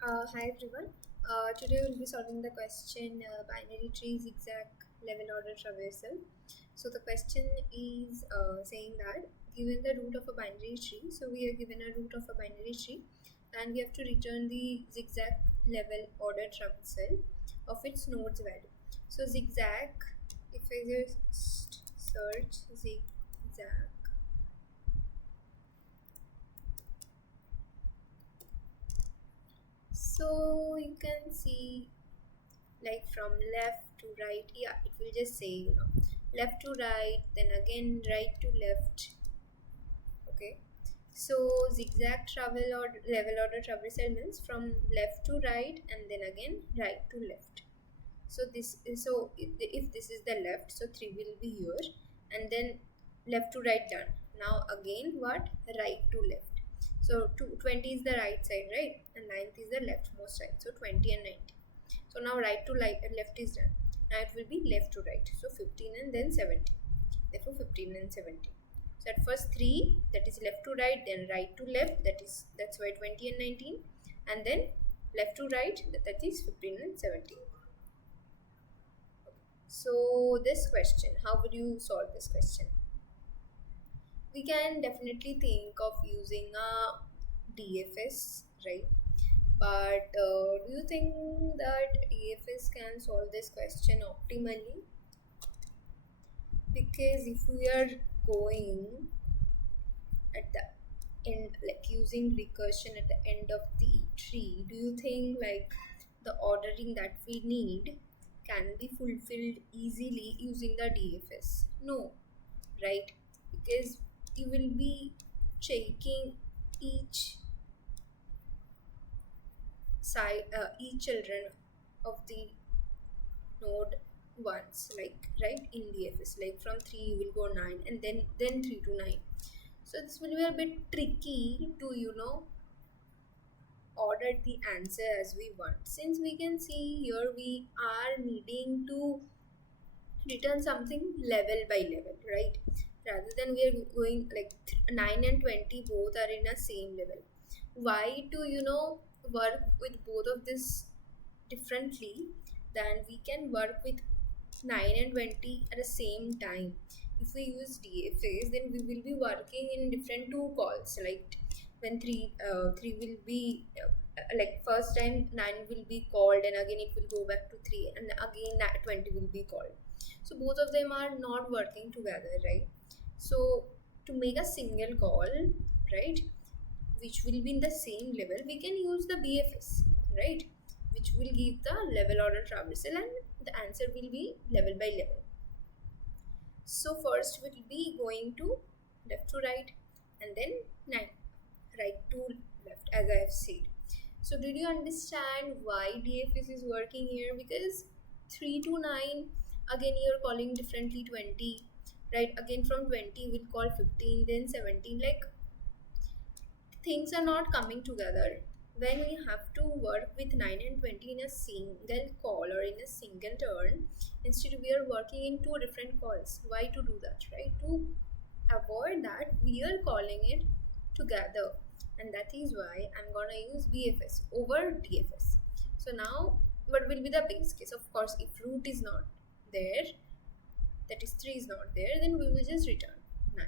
Hi everyone. Today we'll be solving the question binary tree zigzag level order traversal. So the question is saying that given the root of a binary tree, so we are given a root of a binary tree and we have to return the zigzag level order traversal of its nodes value. So zigzag, if I just search zigzag, so you can see like from left to right, yeah, it will just say left to right, then again right to left. Okay, so zigzag travel or level order traversal means from left to right and then again right to left. So this is, so if this is the left, so 3 will be here and then left to right done. Now again what, right to left. So 20 is the right side, right, and 9th is the leftmost side, so 20 and 90. So now right to left is done. Now it will be left to right. So 15 and then 17. Therefore 15 and 17. So at first 3, that is left to right, then right to left, that's why 20 and 19, and then left to right, that is 15 and 17. So this question, how would you solve this question? We can definitely think of using a DFS, right? But do you think that DFS can solve this question optimally? Because if we are going at the end, like using recursion at the end of the tree, do you think like the ordering that we need can be fulfilled easily using the DFS? No, right? Because you will be checking each each children of the node once, like right in DFS, like from 3 you will go 9 and then 3 to 9. So this will be a bit tricky to order the answer as we want, since we can see here we are needing to return something level by level, right, rather than we are going like 9 and 20 both are in a same level. Why to work with both of this differently than we can work with 9 and 20 at the same time? If we use DFAs, then we will be working in different two calls, like when 3 will be like first time 9 will be called and again it will go back to 3 and again 20 will be called. So both of them are not working together, right? So to make a single call, right, which will be in the same level, we can use the BFS, right, which will give the level order traversal and the answer will be level by level. So first we'll be going to left to right and then 9 right to left, as I have said. So did you understand why DFS is working here? Because 3 to 9, again you're calling differently 20, right? Again from 20 we'll call 15, then 17. Like things are not coming together. When we have to work with 9 and 20 in a single call or in a single turn, instead we are working in two different calls. Why to do that, right? To avoid that, we are calling it together, and that is why I'm gonna use BFS over DFS. So now what will be the base case? Of course, if root is not there, that is 3 is not there, then we will just return null,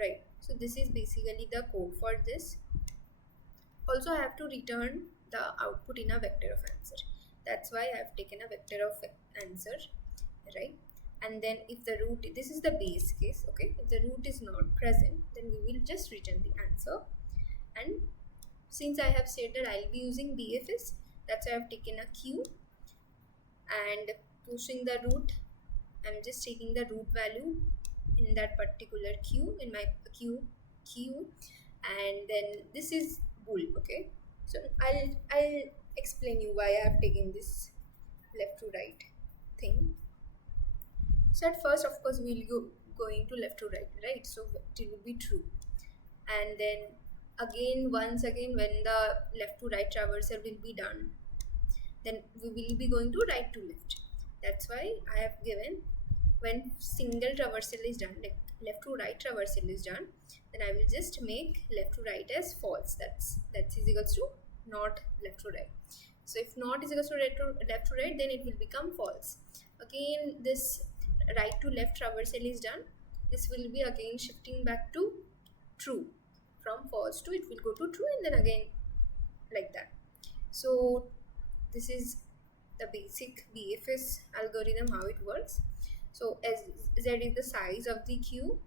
right? So this is basically the code for this. Also, I have to return the output in a vector of answer. That's why I have taken a vector of answer, right? And then if the root, this is the base case, okay, if the root is not present, then we will just return the answer. And since I have said that I'll be using DFS, that's why I have taken a queue and pushing the root. I'm just taking the root value in that particular queue, in my queue, and then this is bool. Okay, so I'll explain you why I have taken this left to right thing. So at first, of course, we'll go going to left to right, right? So it will be true, and then again, once again, when the left to right traversal will be done, then we will be going to right to left. That's why I have given when single traversal is done, like left to right traversal is done, then I will just make left to right as false. That's is equals to not left to right. So if not is equal to left to right, then it will become false. Again, this right to left traversal is done. This will be again shifting back to true. From false to it will go to true, and then again like that. So this is the basic BFS algorithm, how it works. So as Z is the size of the queue,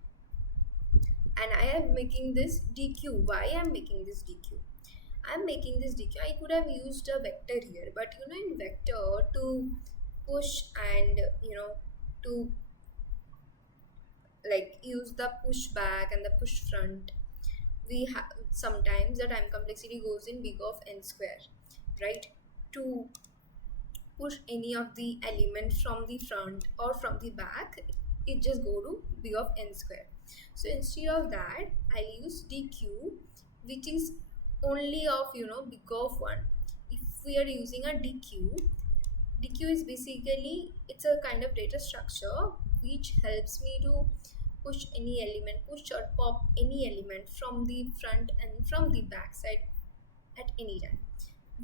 and I am making this DQ. Why I am making this DQ? I am making this DQ. I could have used a vector here, but in vector, to push and to like use the push back and the push front, we have sometimes the time complexity goes in big of n square, right? To push any of the element from the front or from the back, it just go to big of n square. So instead of that, I'll use dq, which is only of big of 1. If we are using a dq is basically, it's a kind of data structure which helps me to push any element, push or pop any element from the front and from the back side at any time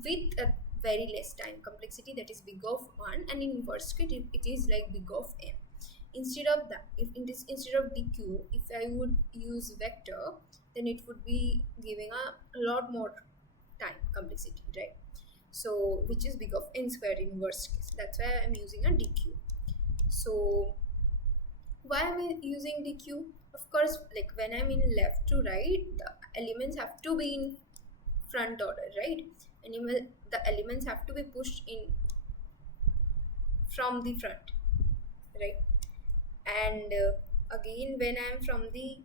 with a very less time complexity, that is big of 1, and in inverse script it is like big of n. Instead of that, instead of dq, if I would use vector, then it would be giving a lot more time complexity, right? So which is big of n squared in worst case. That's why I'm using a dq. So why am I using dq? Of course, like when I'm in left to right, the elements have to be in front order, right? And the elements have to be pushed in from the front, right? And again, when I'm from the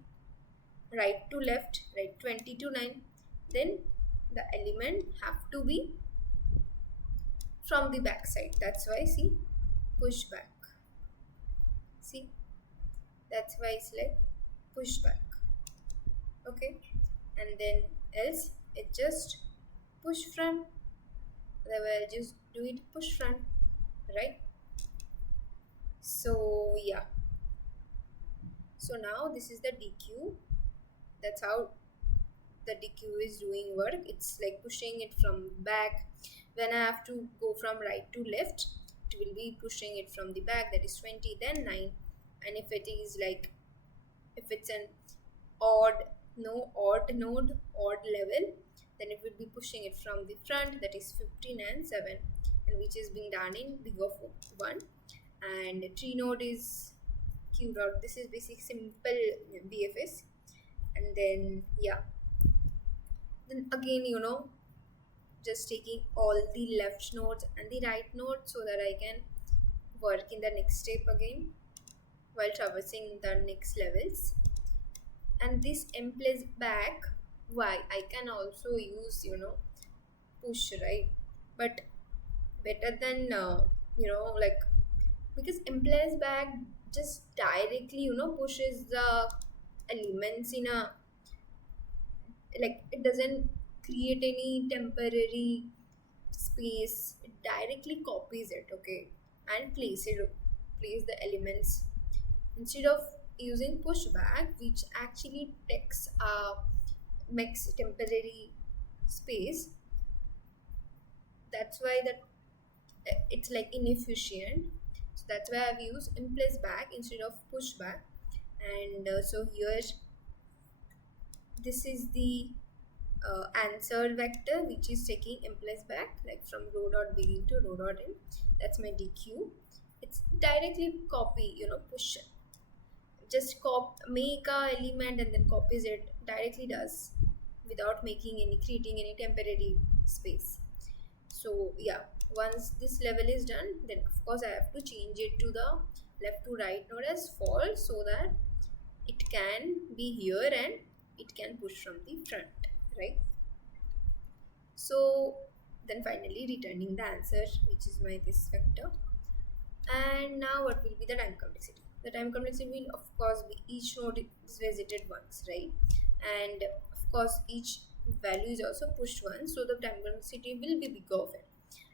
right to left, right 20 to 9, then the element have to be from the back side. That's why, see, push back. See, that's why it's like push back. Okay, and then else it just push front. Otherwise I'll just do it push front, right? So yeah, so now this is the dq. That's how the dq is doing work. It's like pushing it from back. When I have to go from right to left, it will be pushing it from the back, that is 20, then 9. And if it is like, if it's an odd node, odd level, then it will be pushing it from the front, that is 15 and 7, and which is being done in big of 1. And 3 node is q dot. This is basic simple BFS. And then yeah, then again just taking all the left nodes and the right node so that I can work in the next step again while traversing the next levels. And this m place back, why I can also use push, right? But better than like, because m place back just directly pushes the elements in a, like, it doesn't create any temporary space. It directly copies it, okay, and place the elements, instead of using pushback, which actually makes temporary space. That's why that it's like inefficient. So that's why I've used in place back instead of pushback. And so here, this is the answer vector, which is taking m place back, like from row dot begin to row dot end. That's my dq. It's directly copy, push, just make a element and then copies it, directly does, without creating any temporary space. So yeah, once this level is done, then of course I have to change it to the left to right node as false, so that it can be here and it can push from the front, right? So then finally returning the answer, which is my this vector. And now what will be the time complexity? The time complexity will of course be each node is visited once, right? And of course each value is also pushed once, so the time complexity will be big of n.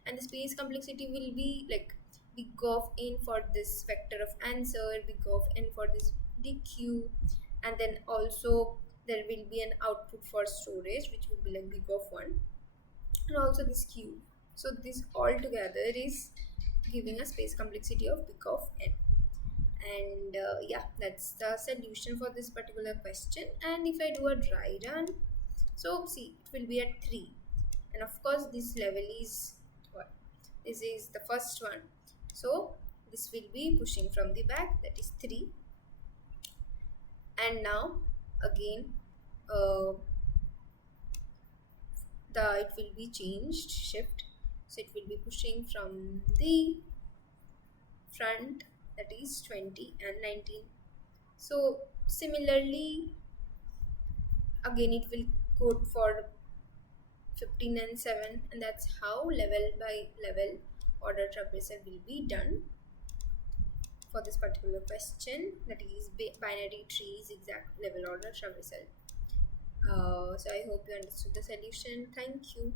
And the space complexity will be like big of n for this vector of answer, big of n for this dq, and then also there will be an output for storage, which will be like big of 1. and also this cube. So this all together is giving a space complexity of big of n. And yeah, that's the solution for this particular question. And if I do a dry run, so see, it will be at 3, and of course this level is what, this is the first one, so this will be pushing from the back, that is 3. And now again uh, it will be changed shift, so it will be pushing from the front, that is 20 and 19. So similarly again it will go for 15 and 7, and that's how level by level order traversal will be done for this particular question, that is binary tree zigzag level order traversal. So I hope you understood the solution. Thank you.